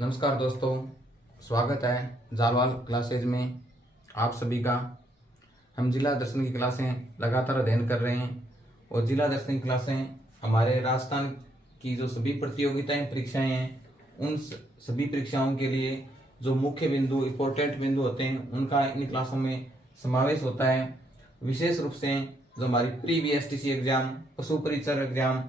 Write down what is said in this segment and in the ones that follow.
नमस्कार दोस्तों, स्वागत है जालवाल क्लासेज में आप सभी का। हम जिला दर्शन की क्लासें लगातार अध्ययन कर रहे हैं और जिला दर्शन की क्लासें हमारे राजस्थान की जो सभी प्रतियोगिताएं परीक्षाएं हैं उन सभी परीक्षाओं के लिए जो मुख्य बिंदु इंपॉर्टेंट बिंदु होते हैं उनका इन क्लासों में समावेश होता है। विशेष रूप से जो हमारी प्री बीएसटीसी एग्जाम, पशु परीक्षक एग्जाम,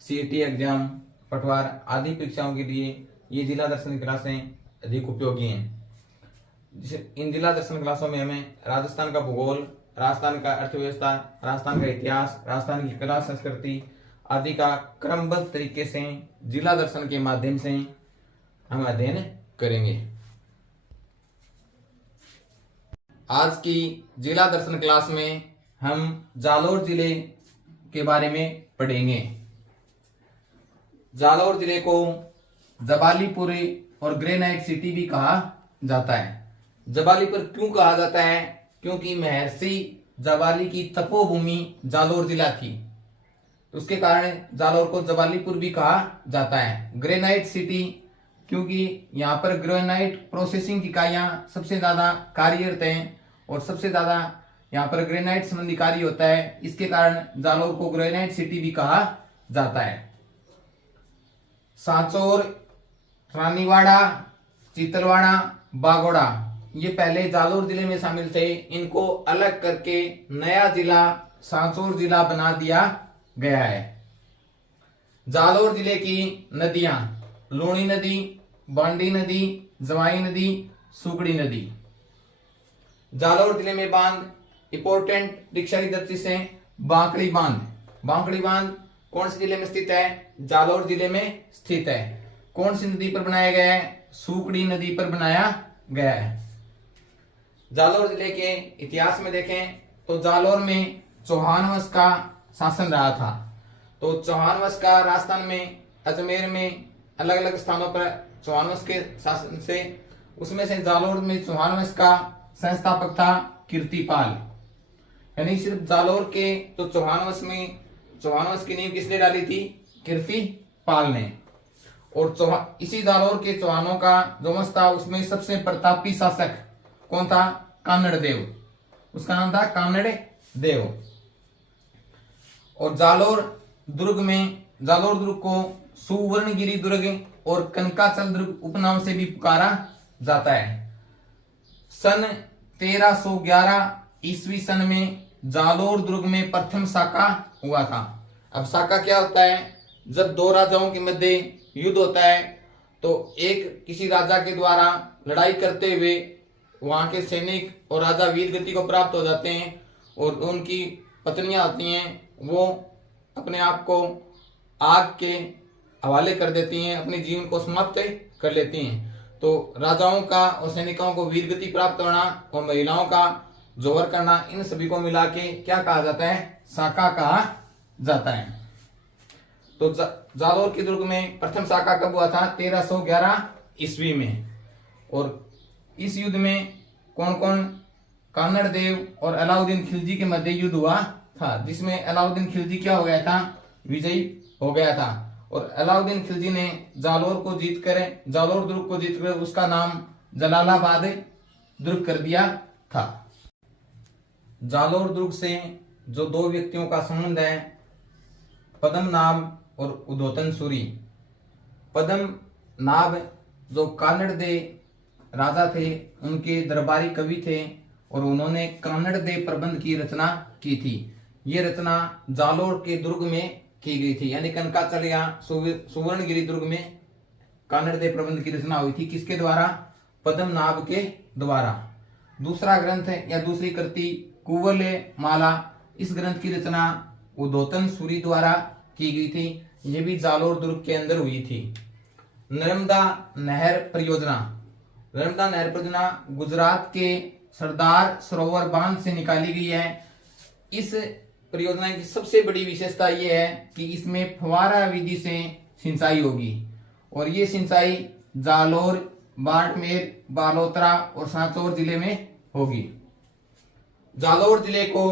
सीईटी एग्जाम, पटवार आदि परीक्षाओं के लिए ये जिला दर्शन क्लासें अधिक उपयोगी हैं। इन जिला दर्शन क्लासों में हमें राजस्थान का भूगोल, राजस्थान का अर्थव्यवस्था, राजस्थान का इतिहास, राजस्थान की कला संस्कृति आदि का क्रमबद्ध तरीके से जिला दर्शन के माध्यम से हम अध्ययन करेंगे। आज की जिला दर्शन क्लास में हम जालौर जिले के बारे में पढ़ेंगे। जालौर जिले को जबालीपुरी और ग्रेनाइट सिटी भी कहा जाता है। जबालीपुर क्यों कहा जाता है? क्योंकि महर्षि जबाली की तपोभूमि जालौर जिला थी, उसके कारण जालौर को जबालीपुर भी कहा जाता है। ग्रेनाइट सिटी क्योंकि यहाँ पर ग्रेनाइट प्रोसेसिंग इकाइयां सबसे ज्यादा कार्यरत हैं और सबसे ज्यादा यहाँ पर ग्रेनाइट संबंधी कार्य होता है, इसके कारण जालौर को ग्रेनाइट सिटी भी कहा जाता है। सांचौर, रानीवाड़ा, चीतलवाड़ा, बागोड़ा ये पहले जालौर जिले में शामिल थे। इनको अलग करके नया जिला सांचौर जिला बना दिया गया है। जालौर जिले की नदियां लूणी नदी, बांडी नदी, जवाई नदी, सुगड़ी नदी। जालौर जिले में बांध इंपोर्टेंट दीक्षाई दृष्टि से बांकड़ी बांध। बांकड़ी बांध कौन से जिले में स्थित है? जालौर जिले में स्थित है। कौन सी नदी पर बनाया गया है? सुगड़ी नदी पर बनाया गया है। जालौर जिले के इतिहास में देखें तो जालौर में चौहान वंश का शासन रहा था। तो चौहान वंश का राजस्थान में अजमेर में अलग अलग स्थानों पर चौहान वंश के शासन से, उसमें से जालौर में चौहान वंश का संस्थापक था कीर्तिपाल। यानी सिर्फ जालौर के तो चौहान वंश में चौहान वंश की नींव किसने डाली थी? कीर्तिपाल ने। और इसी जालौर के चौहानों का जो वंश था उसमें सबसे प्रतापी शासक कौन था? कानड़ देव। उसका नाम था कानड़ देव। और जालौर दुर्ग को सुवर्णगिरी दुर्ग और कनकाचल दुर्ग उपनाम से भी पुकारा जाता है। सन 1311 ईस्वी सन में जालौर दुर्ग में प्रथम साका हुआ था। अब साका क्या होता है? जब दो राजाओं के मध्य युद्ध होता है तो एक किसी राजा के द्वारा लड़ाई करते हुए वहां के सैनिक और राजा वीर गति को प्राप्त हो जाते हैं और उनकी पत्नियां होती हैं वो अपने आप को आग के हवाले कर देती हैं, अपने जीवन को समाप्त कर लेती हैं। तो राजाओं का और सैनिकों को वीर गति प्राप्त होना और महिलाओं का जोहर करना, इन सभी को मिला के क्या कहा जाता है? साका कहा जाता है। तो जालौर के दुर्ग में प्रथम साका कब हुआ था? 1311 ईस्वी में। और इस युद्ध में कौन कौन? कानड़ देव और अलाउद्दीन खिलजी के मध्य युद्ध हुआ था, जिसमें अलाउद्दीन खिलजी क्या हो गया था? विजयी हो गया था। और अलाउद्दीन खिलजी ने जालौर दुर्ग को जीतकर उसका नाम जलालाबाद दुर्ग कर दिया था। जालौर दुर्ग से जो दो व्यक्तियों का संबंध है, पद्मनाभ और उद्योतन सूरी। पद्मनाभ जो कानड़ दे राजा थे, उनके दरबारी कवि थे और उन्होंने कानड़ दे प्रबंध की रचना की थी। ये रचना जालौर के दुर्ग में की गई थी, यानी कनकाचल या सुवर्णगिरी दुर्ग में कानड़ दे प्रबंध की रचना हुई थी। किसके द्वारा? पद्मनाभ के द्वारा। दूसरा ग्रंथ या दूसरी कृति कुवलय माला, इस ग्रंथ की रचना उद्योतन सूरी द्वारा की गई थी। यह भी जालौर दुर्ग के अंदर हुई थी। नर्मदा नहर परियोजना गुजरात के सरदार सरोवर बांध से निकाली गई है। इस परियोजना की सबसे बड़ी विशेषता यह है कि इसमें फव्वारा विधि से सिंचाई होगी और ये सिंचाई जालौर, बाड़मेर, बालोतरा और सांचौर जिले में होगी। जालौर जिले को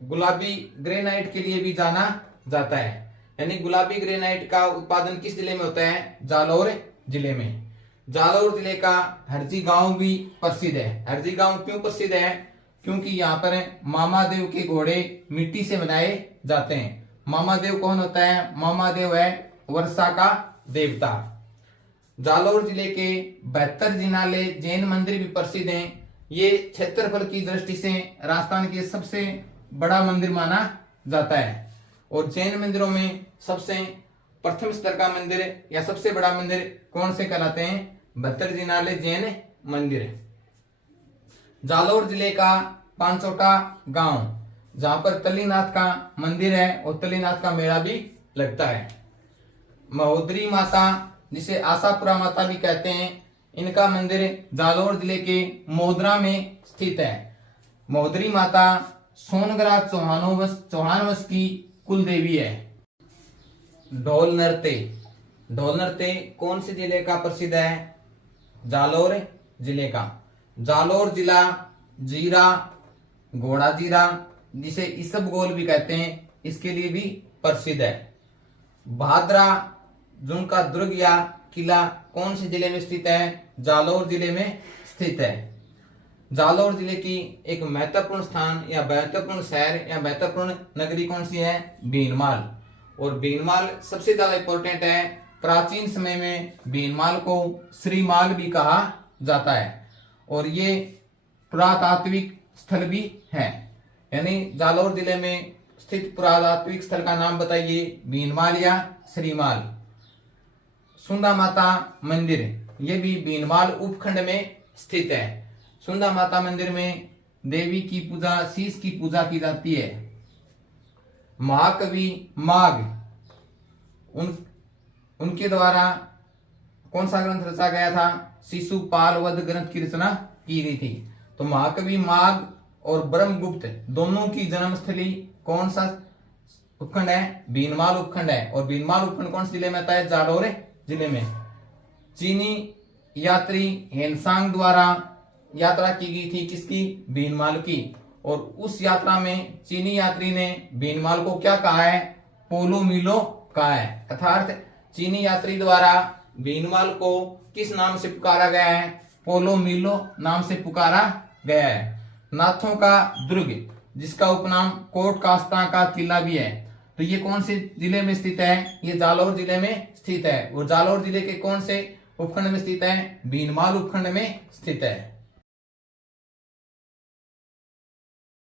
गुलाबी ग्रेनाइट के लिए भी जाना जाता है, यानी गुलाबी ग्रेनाइट का उत्पादन किस जिले में होता है? जालौर जिले में। जालौर जिले का हरजी गांव भी प्रसिद्ध है। हरजी गांव क्यों प्रसिद्ध है? क्योंकि यहाँ पर मामादेव के घोड़े मिट्टी से बनाए जाते हैं। मामादेव कौन होता है? मामादेव है वर्षा का देवता। जालौर जिले के 72 जिनालय जैन मंदिर भी प्रसिद्ध हैं। ये क्षेत्रफल की दृष्टि से राजस्थान के सबसे बड़ा मंदिर माना जाता है। और जैन मंदिरों में सबसे प्रथम स्तर का मंदिर या सबसे बड़ा मंदिर कौन से कहलाते हैं? 72 जिनालय जैन मंदिर। जालौर जिले का पांचोटा गांव, जहां पर तलीनाथ का मंदिर है और तलीनाथ का मेला भी लगता है। महोदरी माता, जिसे आशापुरा माता भी कहते हैं, इनका मंदिर जालौर जिले के मोहदरा में स्थित है। महोदरी माता सोनगरा चौहान वंश की कुल देवी है। ढोल नृत्य, ढोल नृत्य कौन से जिले का प्रसिद्ध है? जालौर जिले का। जालौर जिला जीरा, घोड़ा जीरा, जिसे इसबगोल भी कहते हैं, इसके लिए भी प्रसिद्ध है। भादरा जिनका दुर्ग या किला कौन से जिले में स्थित है? जालौर जिले में स्थित है। जालौर जिले की एक महत्वपूर्ण स्थान या महत्वपूर्ण शहर या महत्वपूर्ण नगरी कौन सी है? भीनमाल। और भीनमाल सबसे ज्यादा इंपॉर्टेंट है। प्राचीन समय में भीनमाल को श्रीमाल भी कहा जाता है और ये पुरातात्विक स्थल भी है। यानी जालौर जिले में स्थित पुरातात्विक स्थल का नाम बताइए, भीनमाल या श्रीमाल। सुंदा माता मंदिर, ये भी भीनमाल उपखंड में स्थित है। सुंदा माता मंदिर में देवी की पूजा, शीश की पूजा की जाती है। महाकवि माघ, उनके द्वारा कौन सा ग्रंथ रचा गया था? शिशुपाल वध ग्रंथ की रचना की गई थी। तो महाकवि माघ और ब्रह्मगुप्त दोनों की जन्मस्थली कौन सा उपखंड है? भीनमाल उपखंड है। और भीनमाल उपखंड कौन से जिले में आता है? जालौर जिले में। चीनी यात्री हेनसांग द्वारा यात्रा की गई थी, किसकी? भीनमाल की। और उस यात्रा में चीनी यात्री ने भीनमाल को क्या कहा है? पोलो मीलो कहा है। अर्थात चीनी यात्री द्वारा भीनमाल को किस नाम से पुकारा गया है? पोलो मीलो नाम से पुकारा गया है। नाथों का दुर्ग, जिसका उपनाम कोट कास्ता का किला भी है, तो ये कौन से जिले में स्थित है? ये जालौर जिले में स्थित है। और जालौर जिले के कौन से उपखंड में स्थित है? भीनमाल उपखंड में स्थित है।